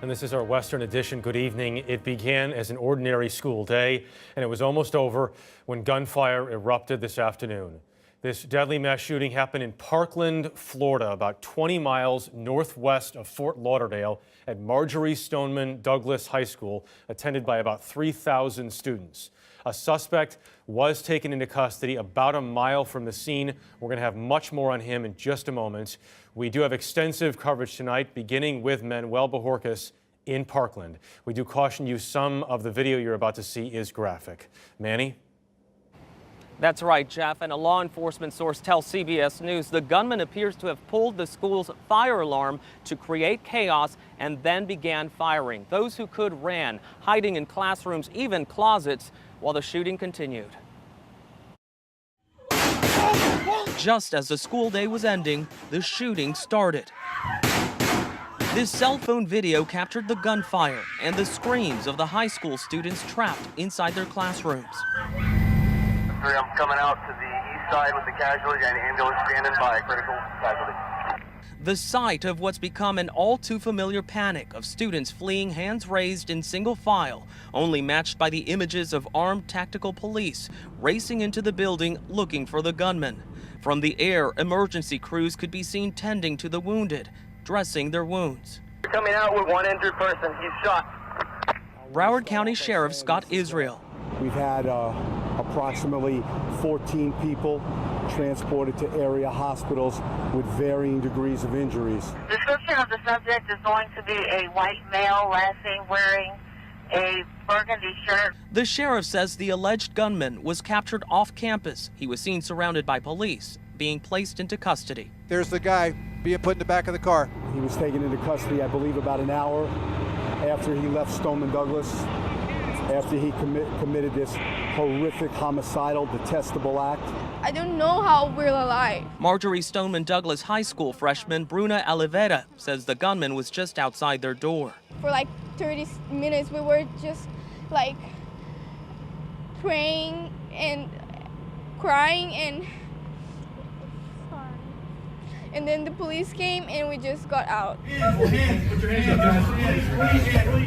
And this is our Western edition. Good evening. It began as an ordinary school day, and it was almost over when gunfire erupted this afternoon. This deadly mass shooting happened in Parkland, Florida, about 20 miles northwest of Fort Lauderdale at Marjorie Stoneman Douglas High School, attended by about 3,000 students. A suspect was taken into custody about a mile from the scene. We're going to have much more on him in just a moment. We do have extensive coverage tonight, beginning with Manuel Bojorquez in Parkland. We do caution you, some of the video you're about to see is graphic. Manny? That's right, Jeff, and a law enforcement source tells CBS News the gunman appears to have pulled the school's fire alarm to create chaos and then began firing. Those who could ran, hiding in classrooms, even closets, while the shooting continued. Just as the school day was ending, the shooting started. This cell phone video captured the gunfire and the screams of the high school students trapped inside their classrooms. I'm coming out to the east side with the casualty and ambulance standing by, critical casualty. The sight of what's become an all too familiar panic of students fleeing hands raised in single file, only matched by the images of armed tactical police racing into the building looking for the gunman. From the air, emergency crews could be seen tending to the wounded, dressing their wounds. We're coming out with one injured person. He's shot. Broward County Sheriff Scott Israel. We've had approximately 14 people transported to area hospitals with varying degrees of injuries. Description of the subject is going to be a white male, last seen wearing a burgundy shirt. The sheriff says the alleged gunman was captured off campus. He was seen surrounded by police, being placed into custody. There's the guy being put in the back of the car. He was taken into custody, I believe, about an hour after he left Stoneman Douglas, after he committed this horrific, homicidal, detestable act. I don't know how we're alive. Marjorie Stoneman Douglas High School freshman Bruna Oliveira says the gunman was just outside their door. For like 30 minutes, we were just like praying and crying, and then the police came and we just got out.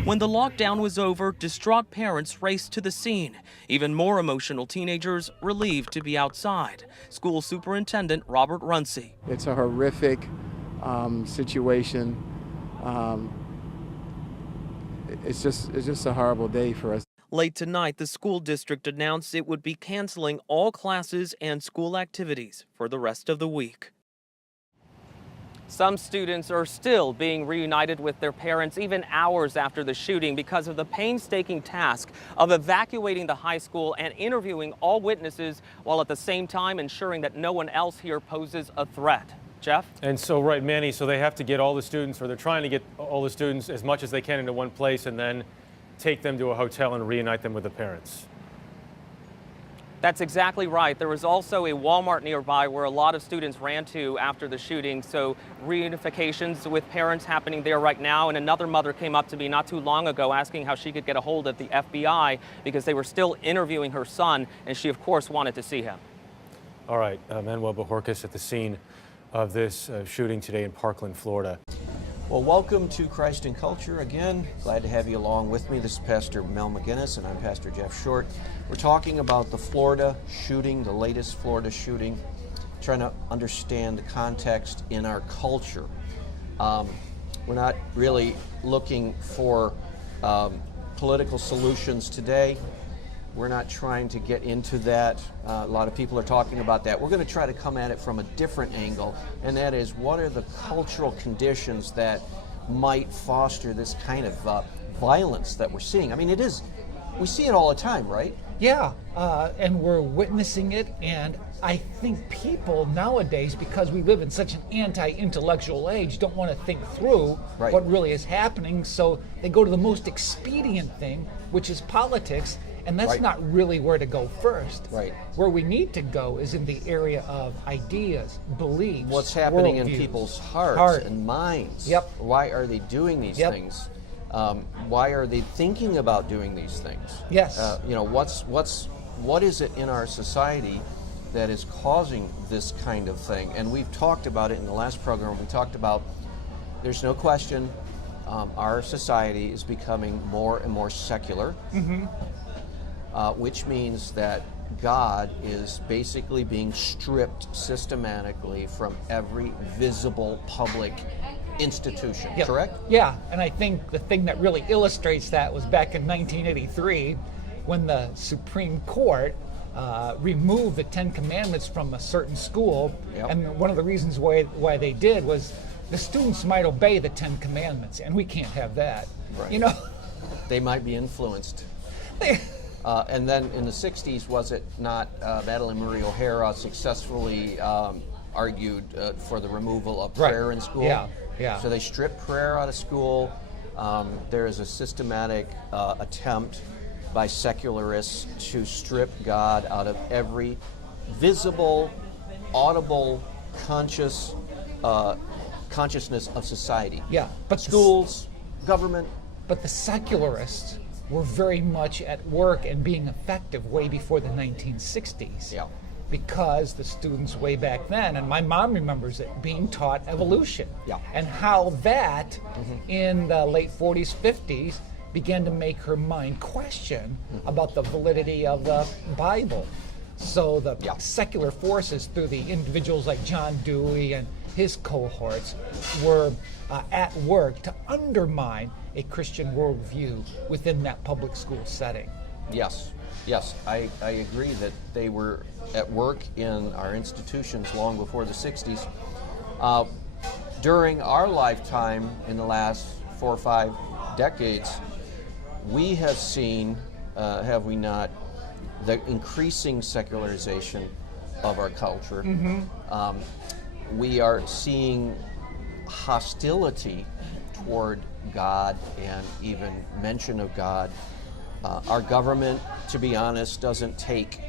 When the lockdown was over, distraught parents raced to the scene. Even more emotional teenagers relieved to be outside. School Superintendent Robert Runcie. It's a horrific situation. It's just a horrible day for us. Late tonight, the school district announced it would be canceling all classes and school activities for the rest of the week. Some students are still being reunited with their parents even hours after the shooting because of the painstaking task of evacuating the high school and interviewing all witnesses while at the same time ensuring that no one else here poses a threat. Jeff? And so, right, Manny, so they have to get all the students, or they're trying to get all the students as much as they can into one place and then take them to a hotel and reunite them with the parents. That's exactly right. There was also a Walmart nearby where a lot of students ran to after the shooting, so reunifications with parents happening there right now. And another mother came up to me not too long ago asking how she could get a hold of the FBI because they were still interviewing her son, and she, of course, wanted to see him. All right, Manuel Bojorquez at the scene of this shooting today in Parkland, Florida. Well, welcome to Christ in Culture again. Glad to have you along with me. This is Pastor Mel McGinnis, and I'm Pastor Jeff Short. We're talking about the Florida shooting, the latest Florida shooting, trying to understand the context in our culture. We're not really looking for political solutions today. We're not trying to get into that. A lot of people are talking about that. We're going to try to come at it from a different angle, and that is, what are the cultural conditions that might foster this kind of violence that we're seeing? I mean, we see it all the time, right? Yeah, and we're witnessing it, and I think people nowadays, because we live in such an anti-intellectual age, don't want to think through what really is happening, so they go to the most expedient thing, which is politics. And that's not really where to go first. Right. Where we need to go is in the area of ideas, beliefs, what's happening in people's hearts and minds. Yep. Why are they doing these things? Why are they thinking about doing these things? Yes. What is it in our society that is causing this kind of thing? And we've talked about it in the last program. We talked about there's no question our society is becoming more and more secular, which means that God is basically being stripped systematically from every visible public institution, correct? Yeah, and I think the thing that really illustrates that was back in 1983 when the Supreme Court removed the Ten Commandments from a certain school, and one of the reasons why they did was the students might obey the Ten Commandments, and we can't have that. Right. You know, they might be influenced. And then in the 60s, was it not Madalyn Murray O'Hara successfully argued for the removal of prayer in school? Yeah. So they stripped prayer out of school. There is a systematic attempt by secularists to strip God out of every visible, audible, consciousness of society. Yeah, but schools, government. But the secularists were very much at work and being effective way before the 1960s. Yeah. Because the students way back then, and my mom remembers it, being taught evolution. Yeah. And how that, in the late 40s, 50s, began to make her mind question about the validity of the Bible. So the secular forces, through the individuals like John Dewey and his cohorts, were at work to undermine a Christian worldview within that public school setting. Yes, I agree that they were at work in our institutions long before the 60s. During our lifetime, in the last 4 or 5 decades, we have seen, have we not, the increasing secularization of our culture. We are seeing hostility toward God and even mention of God. Our government, to be honest, doesn't take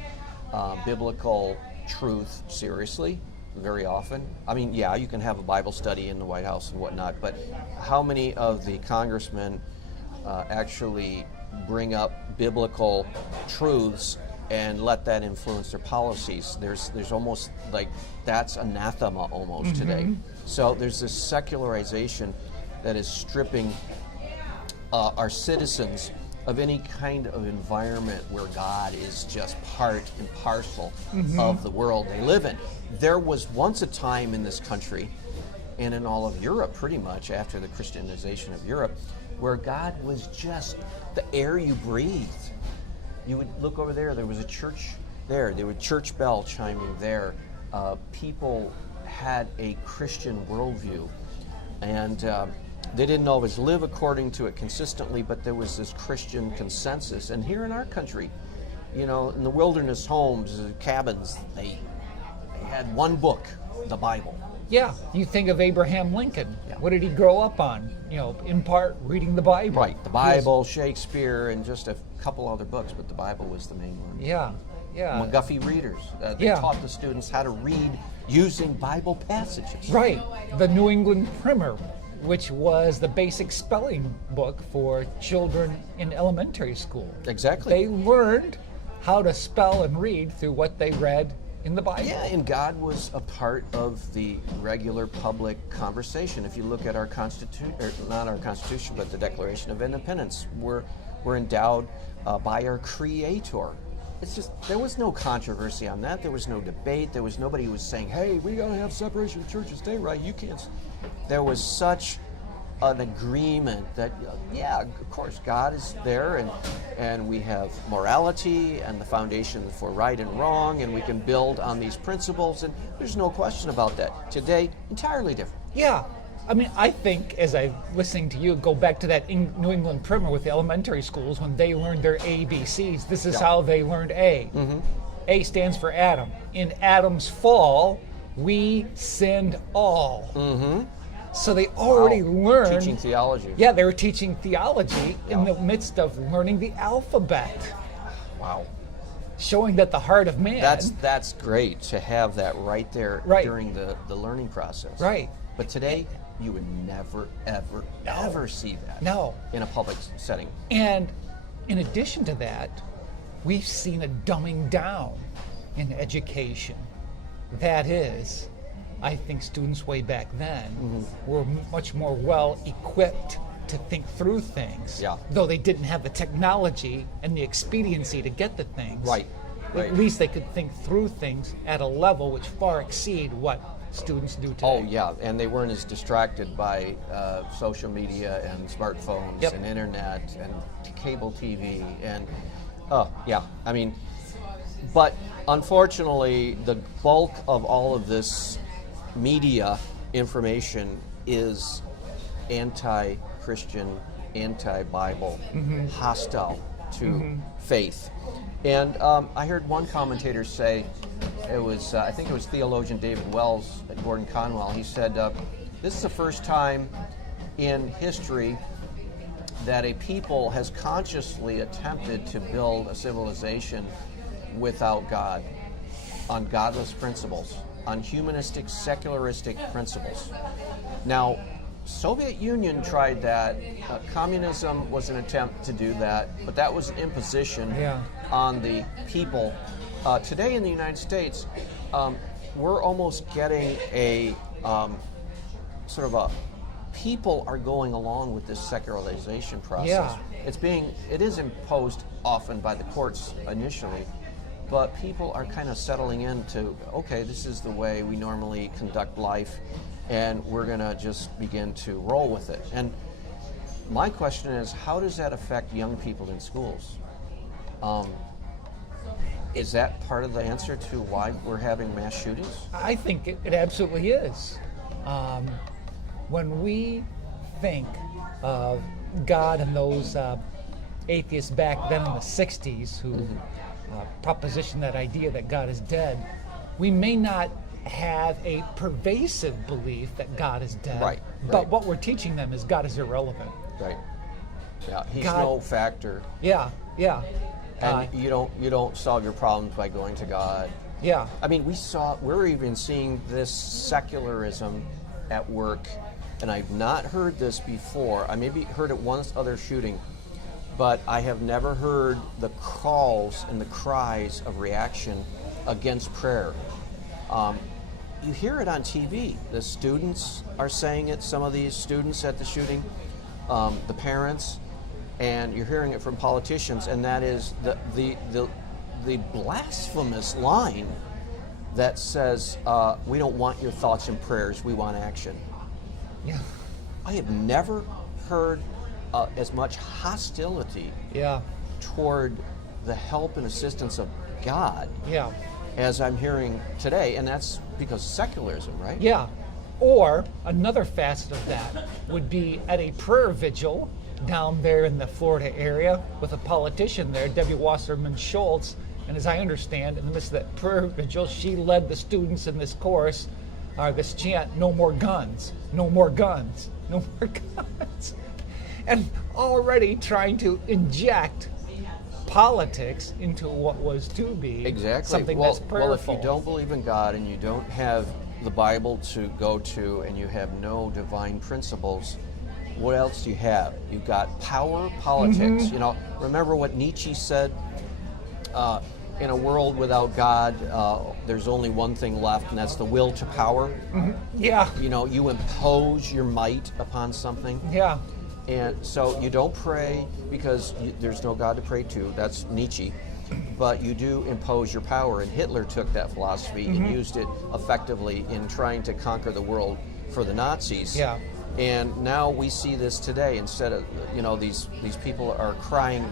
biblical truth seriously very often. I mean, yeah, you can have a Bible study in the White House and whatnot, but how many of the congressmen actually bring up biblical truths and let that influence their policies? There's almost like that's anathema almost today. So there's this secularization that is stripping our citizens of any kind of environment where God is just part and parcel of the world they live in. There was once a time in this country, and in all of Europe pretty much after the Christianization of Europe, where God was just the air you breathed. You would look over there, there was a church there was church bell chiming there. People had a Christian worldview, and they didn't always live according to it consistently, but there was this Christian consensus. And here in our country, you know, in the wilderness homes, cabins, they had one book, the Bible. Yeah, you think of Abraham Lincoln. Yeah. What did he grow up on? You know, in part reading the Bible. Right, the Bible, Shakespeare, and just a couple other books, but the Bible was the main one. Yeah. McGuffey readers. They taught the students how to read using Bible passages. Right, the New England Primer, which was the basic spelling book for children in elementary school. Exactly. They learned how to spell and read through what they read in the Bible. Yeah, and God was a part of the regular public conversation. If you look at our Constitution, or not our Constitution, but the Declaration of Independence, we're endowed by our Creator. It's just, there was no controversy on that. There was no debate. There was nobody who was saying, hey, we got to have separation of church and state, right? You can't. There was such an agreement that, yeah, of course, God is there, and we have morality and the foundation for right and wrong, and we can build on these principles, and there's no question about that. Today, entirely different. Yeah. I mean, I think, as I'm listening to you, go back to that New England Primer with the elementary schools when they learned their ABCs. This is how they learned A. A stands for Adam. In Adam's fall, we sinned all. So they already learned... Teaching theology. Yeah, they were teaching theology in the midst of learning the alphabet. Wow. Showing that the heart of man... That's great to have that right there during the learning process. Right. But today, you would never, ever, ever see that in a public setting. And in addition to that, we've seen a dumbing down in education. That is, I think students way back then were much more well equipped to think through things. Yeah. Though they didn't have the technology and the expediency to get the things. Right. At least they could think through things at a level which far exceed what students do today. Oh, yeah, and they weren't as distracted by social media and smartphones Yep. and internet and cable TV and, oh, yeah, I mean, but unfortunately, the bulk of all of this media information is anti-Christian, anti-Bible, hostile to faith. And I heard one commentator say, it was, I think it was theologian David Wells at Gordon Conwell, he said, this is the first time in history that a people has consciously attempted to build a civilization without God, on godless principles, on humanistic, secularistic principles. Now, Soviet Union tried that. Communism was an attempt to do that, but that was an imposition on the people. Today in the United States, we're almost getting a sort of a people are going along with this secularization process. Yeah. It is imposed often by the courts initially, but people are kind of settling into, okay, this is the way we normally conduct life, and we're going to just begin to roll with it. And my question is, how does that affect young people in schools? Is that part of the answer to why we're having mass shootings? I think it absolutely is. When we think of God and those atheists back then in the 60s who propositioned that idea that God is dead, we may not have a pervasive belief that God is dead. Right. But what we're teaching them is God is irrelevant. Right. Yeah, he's God, no factor. Yeah. And you don't solve your problems by going to God. Yeah. I mean, we're even seeing this secularism at work, and I've not heard this before. I maybe heard it once other shooting, but I have never heard the calls and the cries of reaction against prayer. You hear it on TV. The students are saying it, some of these students at the shooting, the parents, and you're hearing it from politicians, and that is the blasphemous line that says, we don't want your thoughts and prayers, we want action. Yeah. I have never heard as much hostility toward the help and assistance of God as I'm hearing today, and that's because of secularism, right? Yeah. Or another facet of that would be at a prayer vigil down there in the Florida area with a politician there, Debbie Wasserman Schultz, and as I understand, in the midst of that prayer vigil, she led the students in this chorus, this chant, no more guns, no more guns, no more guns. And already trying to inject politics into what was to be something that's prayerful. Well, if you don't believe in God and you don't have the Bible to go to and you have no divine principles, what else do you have? You've got power politics. You know, remember what Nietzsche said? In a world without God, there's only one thing left, and that's the will to power. Yeah. You know, you impose your might upon something. Yeah. And so you don't pray because there's no God to pray to. That's Nietzsche. But you do impose your power, and Hitler took that philosophy and used it effectively in trying to conquer the world for the Nazis. Yeah. And now we see this today. Instead of, these people are crying,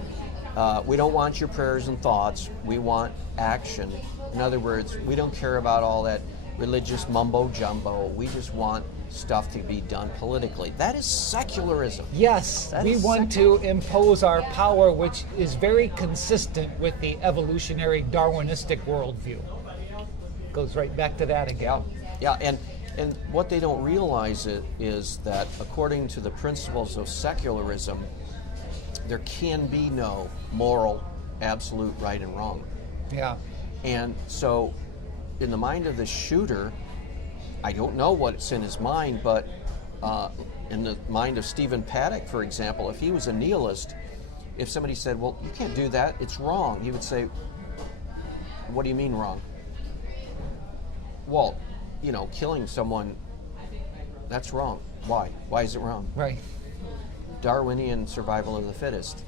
we don't want your prayers and thoughts, we want action. In other words, we don't care about all that religious mumbo jumbo, we just want stuff to be done politically. That is secularism. Yes, we want to impose our power, which is very consistent with the evolutionary Darwinistic worldview. Goes right back to that again. Yeah, and what they don't realize is that according to the principles of secularism, there can be no moral, absolute right and wrong. Yeah. And so in the mind of the shooter, I don't know what's in his mind, but in the mind of Stephen Paddock, for example, if he was a nihilist, if somebody said, well, you can't do that, it's wrong, he would say, what do you mean wrong? Well, killing someone, that's wrong. Why? Why is it wrong? Right. Darwinian survival of the fittest.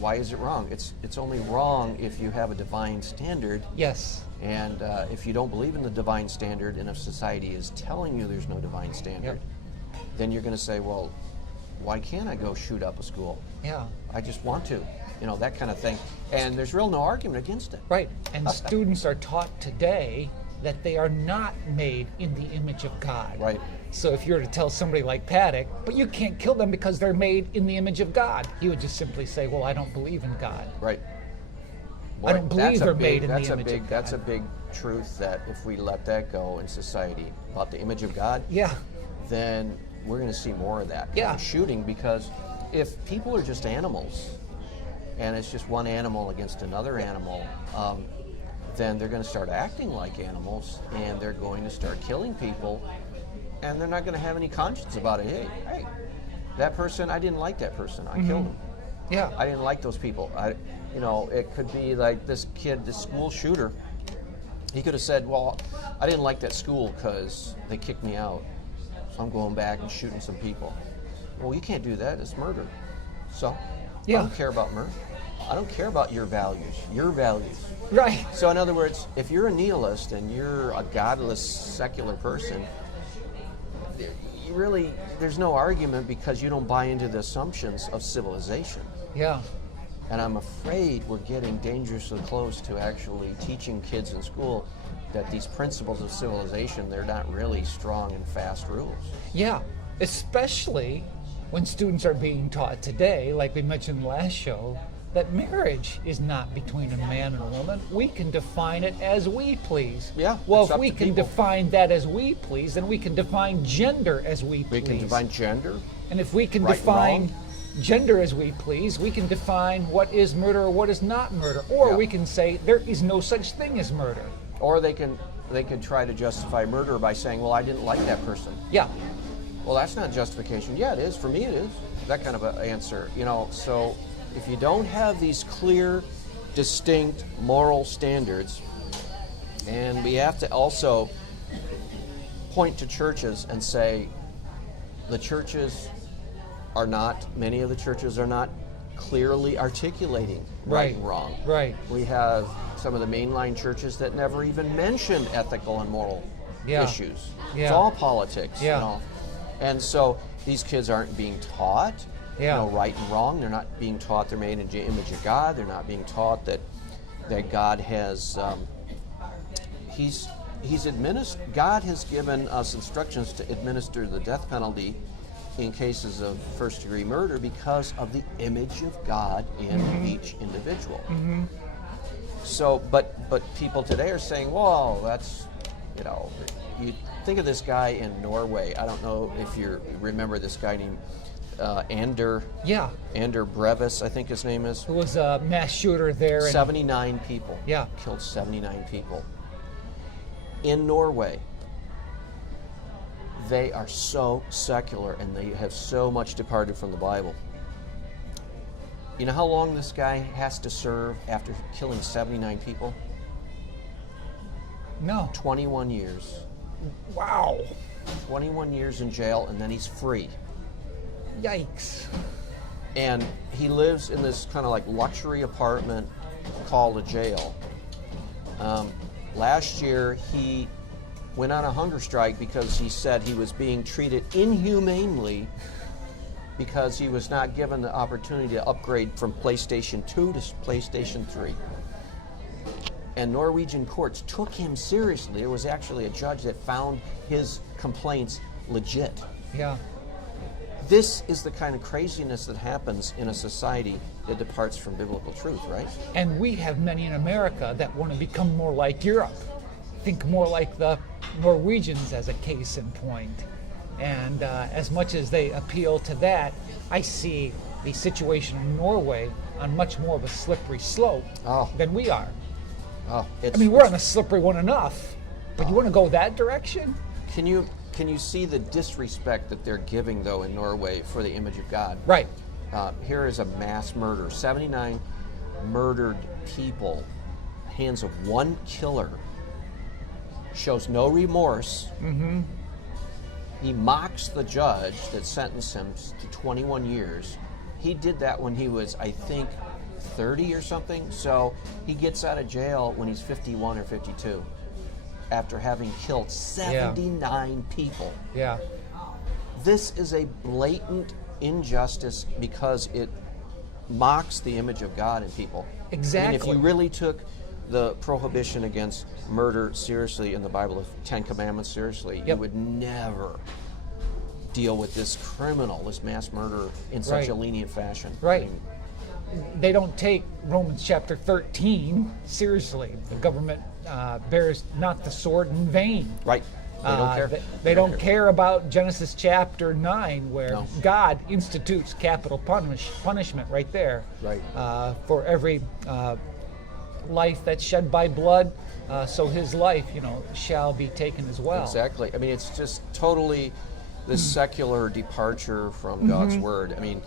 Why is it wrong? It's only wrong if you have a divine standard. Yes. And if you don't believe in the divine standard, and if society is telling you there's no divine standard, then you're going to say, well, why can't I go shoot up a school? Yeah. I just want to. That kind of thing. And there's real no argument against it. Right. And students are taught today that they are not made in the image of God. Right. So if you were to tell somebody like Paddock, but you can't kill them because they're made in the image of God, he would just simply say, well, I don't believe in God. Right. Boy, I don't believe they're made in the image of God. That's a big truth, that if we let that go in society about the image of God, then we're going to see more of that kind of shooting, because if people are just animals, and it's just one animal against another animal, then they're going to start acting like animals, and they're going to start killing people, and they're not going to have any conscience about it. Hey, that person, I didn't like that person. I killed him. Yeah. I didn't like those people. It could be like this kid, this school shooter. He could have said, well, I didn't like that school because they kicked me out, so I'm going back and shooting some people. Well, you can't do that. It's murder. So I don't care about murder. I don't care about your values. Your values. Right. So in other words, if you're a nihilist and you're a godless, secular person, there's no argument, because you don't buy into the assumptions of civilization. Yeah. And I'm afraid we're getting dangerously close to actually teaching kids in school that these principles of civilization, they're not really strong and fast rules. Yeah, especially when students are being taught today, like we mentioned in the last show, that marriage is not between a man and a woman. We can define it as we please. Yeah. Well, if we can define that as we please, then we can define gender as we please. We can define gender. And if we can define gender as we please, we can define what is murder or what is not murder. Or we can say there is no such thing as murder. Or they can try to justify murder by saying, well, I didn't like that person. Yeah. Well, that's not justification. Yeah, it is. For me, it is. That kind of an answer. So if you don't have these clear, distinct moral standards, and we have to also point to churches and say the churches are not, many of the churches are not clearly articulating right and wrong. Right. We have some of the mainline churches that never even mentioned ethical and moral issues. It's all politics. And so these kids aren't being taught right and wrong. They're not being taught they're made in the image of God. They're not being taught that God has God has given us instructions to administer the death penalty in cases of first-degree murder because of the image of God in each individual. So, but people today are saying, well, that's, you think of this guy in Norway. I don't know if you remember this guy named Ander Brevis, I think his name is. Who was a mass shooter there. 79 people. Yeah. Killed 79 people. In Norway, they are so secular and they have so much departed from the Bible. You know how long this guy has to serve after killing 79 people? No. 21 years. Wow. 21 years in jail, and then he's free. Yikes. And he lives in this kind of like luxury apartment called a jail. Last year, he went on a hunger strike because he said he was being treated inhumanely because he was not given the opportunity to upgrade from PlayStation 2 to PlayStation 3. And Norwegian courts took him seriously. There was actually a judge that found his complaints legit. Yeah. This is the kind of craziness that happens in a society that departs from biblical truth, right? And we have many in America that want to become more like Europe. Think more like the Norwegians as a case in point. And as much as they appeal to that, I see the situation in Norway on much more of a slippery slope than we are. We're on a slippery one enough, but you want to go that direction? Can you see the disrespect that they're giving, though, in Norway for the image of God? Right. Here is a mass murder. 79 murdered people, hands of one killer, shows no remorse. He mocks the judge that sentenced him to 21 years. He did that when he was, I think, 30 or something. So he gets out of jail when he's 51 or 52 after having killed 79 people. Yeah. This is a blatant injustice because it mocks the image of God in people. Exactly. I mean, if you really took the prohibition against murder seriously in the Bible, the Ten Commandments seriously, you would never deal with this criminal, this mass murderer in such a lenient fashion. Right. I mean, they don't take Romans chapter 13 seriously. The government bears not the sword in vain. Right. They don't care. They don't care about Genesis chapter 9, where God institutes capital punishment right there. Right. For every life that's shed by blood, so his life, shall be taken as well. Exactly. I mean, it's just totally this secular departure from God's word. I mean,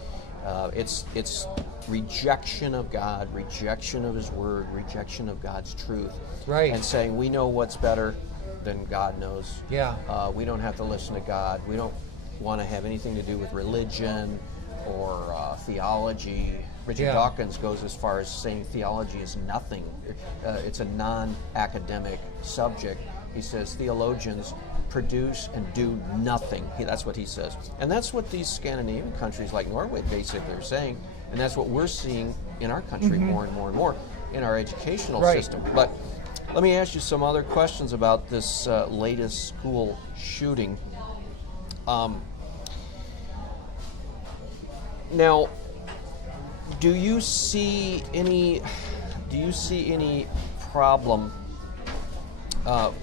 it's rejection of God, rejection of his word, rejection of God's truth. Right. And saying we know what's better than God knows. Yeah. We don't have to listen to God. We don't want to have anything to do with religion or theology. Richard Dawkins goes as far as saying theology is nothing. It's a non-academic subject. He says theologians produce and do nothing. That's what he says. And that's what these Scandinavian countries like Norway basically are saying. And that's what we're seeing in our country more and more and more in our educational system. But let me ask you some other questions about this latest school shooting. Now, do you see any problem?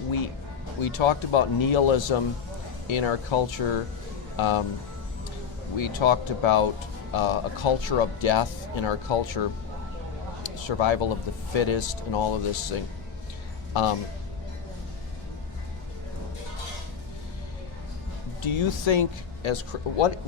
We talked about nihilism in our culture. We talked about a culture of death in our culture, survival of the fittest, and all of this thing. Do you think what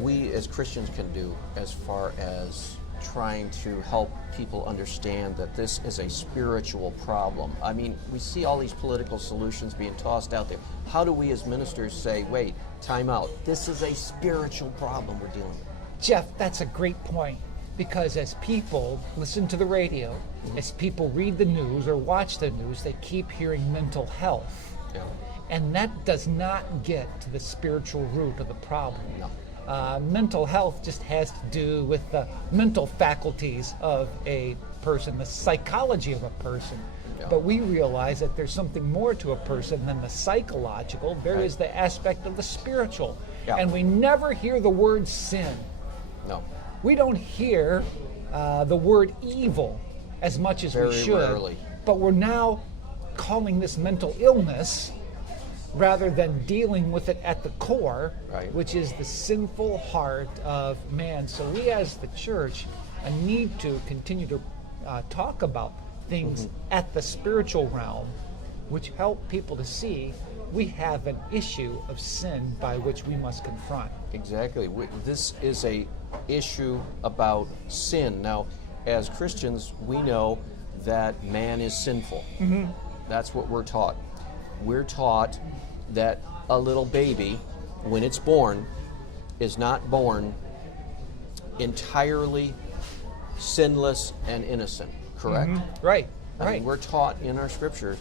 we as Christians can do as far as trying to help people understand that this is a spiritual problem? I mean, we see all these political solutions being tossed out there. How do we as ministers say, wait, time out, this is a spiritual problem we're dealing with? Jeff, that's a great point, because as people listen to the radio, as people read the news or watch the news, they keep hearing mental health. Yeah. And that does not get to the spiritual root of the problem. No. Mental health just has to do with the mental faculties of a person, the psychology of a person. Yeah. But we realize that there's something more to a person than the psychological. There is the aspect of the spiritual. Yeah. And we never hear the word sin. No. We don't hear the word evil as much as we should. Rarely. But we're now calling this mental illness rather than dealing with it at the core, which is the sinful heart of man. So we as the church need to continue to talk about things at the spiritual realm, which help people to see we have an issue of sin by which we must confront. Exactly. This is a issue about sin. Now, as Christians, we know that man is sinful. That's what we're taught. We're taught that a little baby, when it's born, is not born entirely sinless and innocent, correct? Right. I mean, we're taught in our scriptures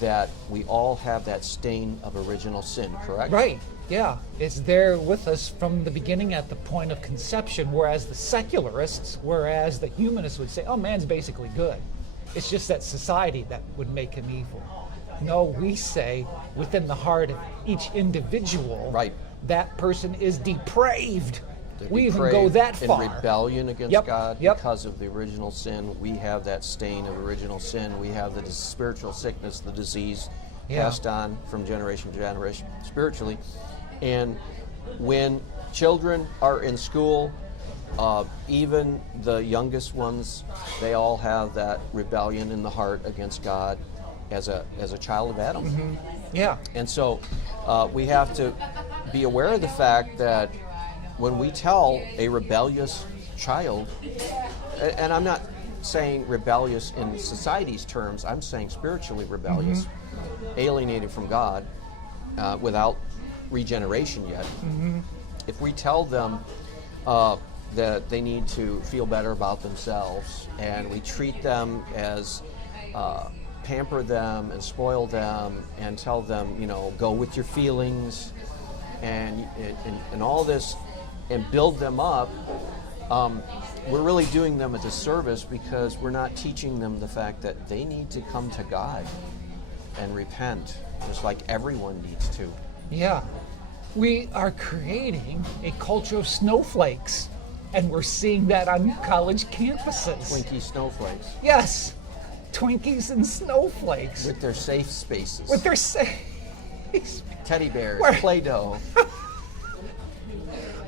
that we all have that stain of original sin, correct? Right, yeah. It's there with us from the beginning at the point of conception, whereas the secularists, whereas the humanists would say, oh, man's basically good. It's just that society that would make him evil. No, we say within the heart of each individual, that person is depraved. We even go that far. In rebellion against God because of the original sin. We have that stain of original sin. We have the spiritual sickness, the disease passed on from generation to generation spiritually. And when children are in school, even the youngest ones, they all have that rebellion in the heart against God as a child of Adam. Yeah. And so we have to be aware of the fact that when we tell a rebellious child, and I'm not saying rebellious in society's terms, I'm saying spiritually rebellious, alienated from God, without regeneration yet. If we tell them that they need to feel better about themselves, and we treat them as pamper them and spoil them and tell them, go with your feelings and all this and build them up, we're really doing them a disservice, because we're not teaching them the fact that they need to come to God and repent, just like everyone needs to. Yeah. We are creating a culture of snowflakes, and we're seeing that on college campuses. Twinkie snowflakes. Yes. Twinkies and snowflakes. With their safe spaces. With their safe teddy bears, Play-Doh.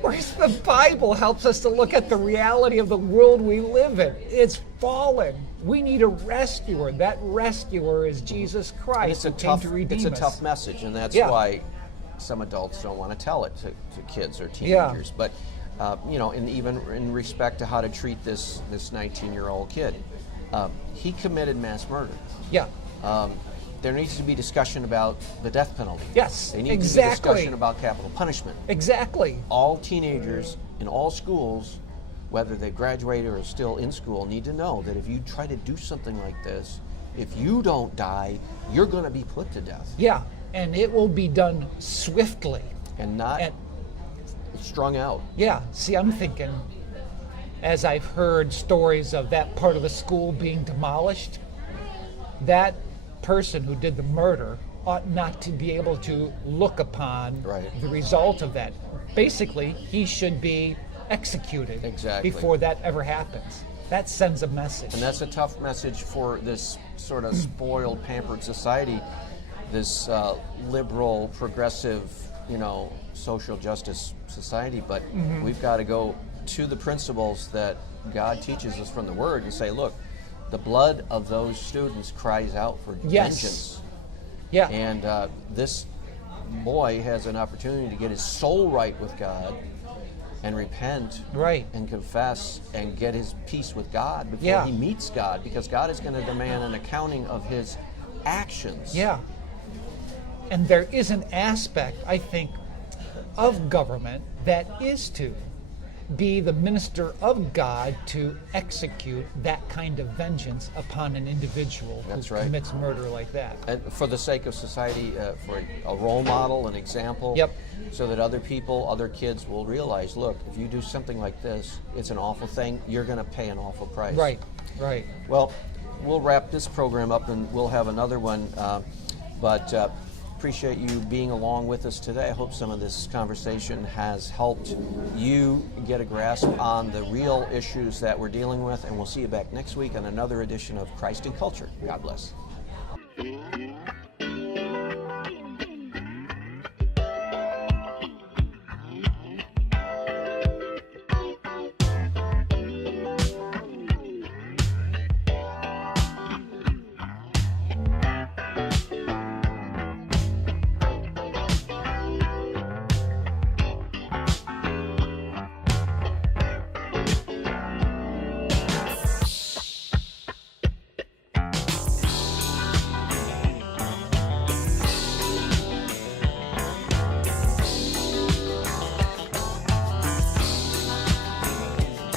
Whereas the Bible helps us to look at the reality of the world we live in. It's fallen. We need a rescuer. That rescuer is Jesus Christ, who came to redeem us. It's a tough message, and that's why some adults don't want to tell it to kids or teenagers. But even in respect to how to treat this 19-year-old kid, he committed mass murder. Yeah. There needs to be discussion about the death penalty. Yes, There needs to be discussion about capital punishment. Exactly. All teenagers in all schools, whether they graduated or are still in school, need to know that if you try to do something like this, if you don't die, you're going to be put to death. Yeah, and it will be done swiftly. And not strung out. Yeah, see, I'm thinking, as I've heard stories of that part of the school being demolished, that person who did the murder ought not to be able to look upon the result of that. Basically, he should be executed before that ever happens. That sends a message. And that's a tough message for this sort of spoiled, pampered society, this liberal, progressive, social justice society. But we've got to go to the principles that God teaches us from the Word and say, look, the blood of those students cries out for vengeance. Yeah. And this boy has an opportunity to get his soul right with God and repent and confess and get his peace with God before he meets God, because God is going to demand an accounting of his actions. Yeah. And there is an aspect, I think, of government that is to be the minister of God to execute that kind of vengeance upon an individual who commits murder like that. And for the sake of society, for a role model, an example, so that other people, other kids will realize, look, if you do something like this, it's an awful thing, you're going to pay an awful price. Right. Well, we'll wrap this program up and we'll have another one, but appreciate you being along with us today. I hope some of this conversation has helped you get a grasp on the real issues that we're dealing with, and we'll see you back next week on another edition of Christ in Culture. God bless.